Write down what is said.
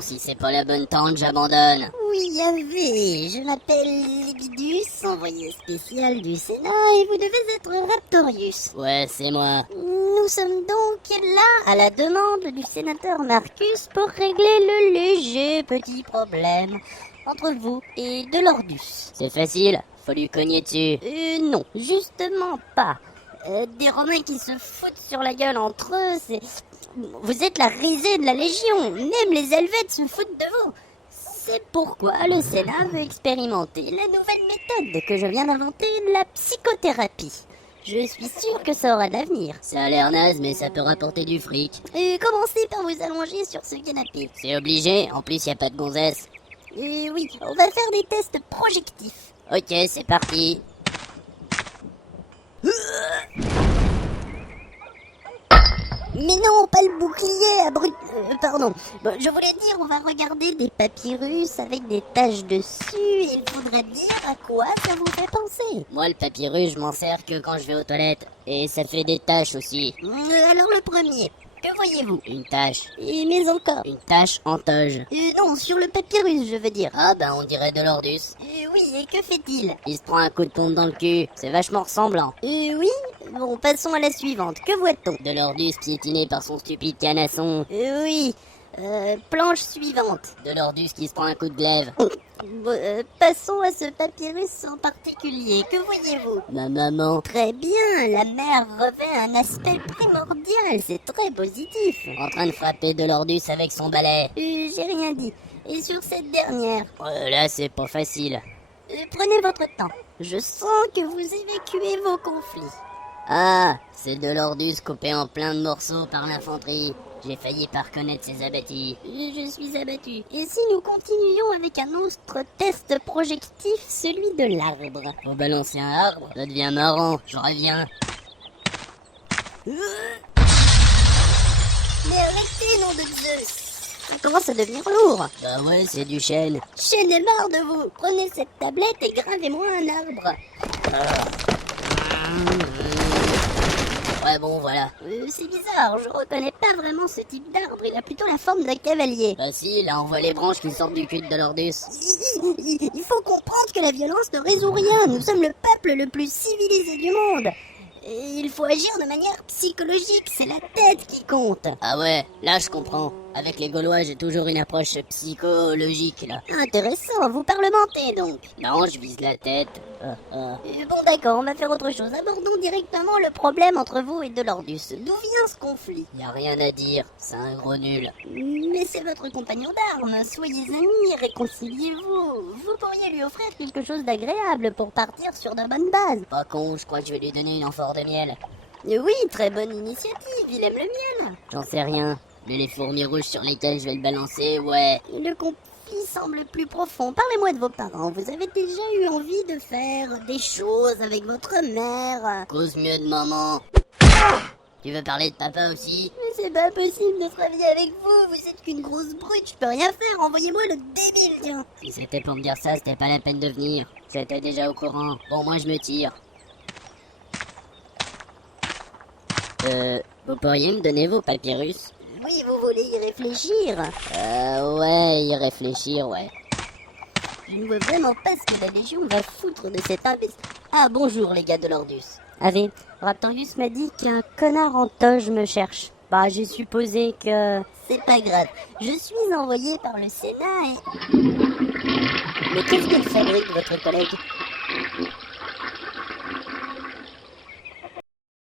Bon, si c'est pas la bonne tente, j'abandonne. Oui, Yahvé, je m'appelle Libidus, envoyé spécial du Sénat, et vous devez être Raptorius. Ouais, c'est moi. Nous sommes donc là à la demande du sénateur Marcus pour régler le léger petit problème entre vous et Delordus. C'est facile, faut lui cogner dessus. Non, justement pas. Des Romains qui se foutent sur la gueule entre eux, c'est... Vous êtes la risée de la Légion, même les Helvètes se foutent de vous. C'est pourquoi le Sénat veut expérimenter la nouvelle méthode que je viens d'inventer, la psychothérapie. Je suis sûr que ça aura de l'avenir. Ça a l'air naze, mais ça peut rapporter du fric. Commencez par vous allonger sur ce canapé. C'est obligé, en plus y a pas de gonzesse. Oui, on va faire des tests projectifs. Ok, c'est parti. Mais non, pas le bouclier, pardon. Bon, je voulais dire, on va regarder des papyrus avec des taches dessus et il faudra dire à quoi ça vous fait penser. Moi, le papyrus, je m'en sers que quand je vais aux toilettes. Et ça fait des taches aussi. Alors le premier, que voyez-vous? Une tache. Mais encore. Une tache en toge. Non, sur le papyrus, je veux dire. Ah ben on dirait Delordus. Oui, et que fait-il? Il se prend un coup de pompe dans le cul. C'est vachement ressemblant. Oui. Bon, passons à la suivante. Que voit-on? Delordus piétiné par son stupide canasson. Oui. Planche suivante. Delordus qui se prend un coup de glaive. Bon, passons à ce papyrus en particulier. Que voyez-vous? Ma maman. Très bien, la mer revêt un aspect primordial, c'est très positif. En train de frapper Delordus avec son balai. J'ai rien dit. Et sur cette dernière? Là c'est pas facile. Prenez votre temps. Je sens que vous évacuez vos conflits. Ah, c'est Delordus coupé en plein de morceaux par l'infanterie. J'ai failli pas reconnaître ses abattis. Je suis abattu. Et si nous continuions avec un autre test projectif, celui de l'arbre? Faut balancer un arbre, ça devient marrant, je reviens. Mais arrêtez, nom de Zeus! Ça commence à devenir lourd. Bah ouais, c'est du chêne. J'en ai marre de vous. Prenez cette tablette et gravez-moi un arbre. Ouais bon, voilà. C'est bizarre, je reconnais pas vraiment ce type d'arbre. Il a plutôt la forme d'un cavalier. Bah si, là on voit les branches qui sortent du cul de Delordus. Il faut comprendre que la violence ne résout rien. Nous sommes le peuple le plus civilisé du monde. Et il faut agir de manière psychologique, c'est la tête qui compte. Ah ouais, là je comprends. Avec les Gaulois, j'ai toujours une approche psychologique, là. Intéressant, vous parlementez donc. Non, je vise la tête. Bon d'accord, on va faire autre chose. Abordons directement le problème entre vous et Delordus. D'où vient ce conflit? Y a rien à dire, c'est un gros nul. Mais c'est votre compagnon d'armes, soyez amis, réconciliez-vous. Vous pourriez lui offrir quelque chose d'agréable pour partir sur de bonnes bases. Pas con, je crois que je vais lui donner une amphore de miel. Oui, très bonne initiative, il aime le miel. J'en sais rien. Mais les fourmis rouges sur lesquelles je vais le balancer, ouais. Le conflit semble plus profond. Parlez-moi de vos parents. Vous avez déjà eu envie de faire des choses avec votre mère? Cause mieux de maman. Tu veux parler de papa aussi? Mais c'est pas possible de travailler avec vous. Vous êtes qu'une grosse brute, je peux rien faire. Envoyez-moi le débile, tiens. Si c'était pour me dire ça, c'était pas la peine de venir. J'étais déjà au courant. Bon, moi je me tire. Vous pourriez me donner vos papyrus? Oui, vous voulez y réfléchir? Ouais, y réfléchir, ouais. Je ne vois vraiment pas ce que la Légion va foutre de cet imbécile. Ah, bonjour les gars de l'Ordus. Ave, Raptorius m'a dit qu'un connard en toge me cherche. Bah, j'ai supposé que... C'est pas grave. Je suis envoyé par le Sénat et... Mais qu'est-ce qu'elle fabrique, votre collègue?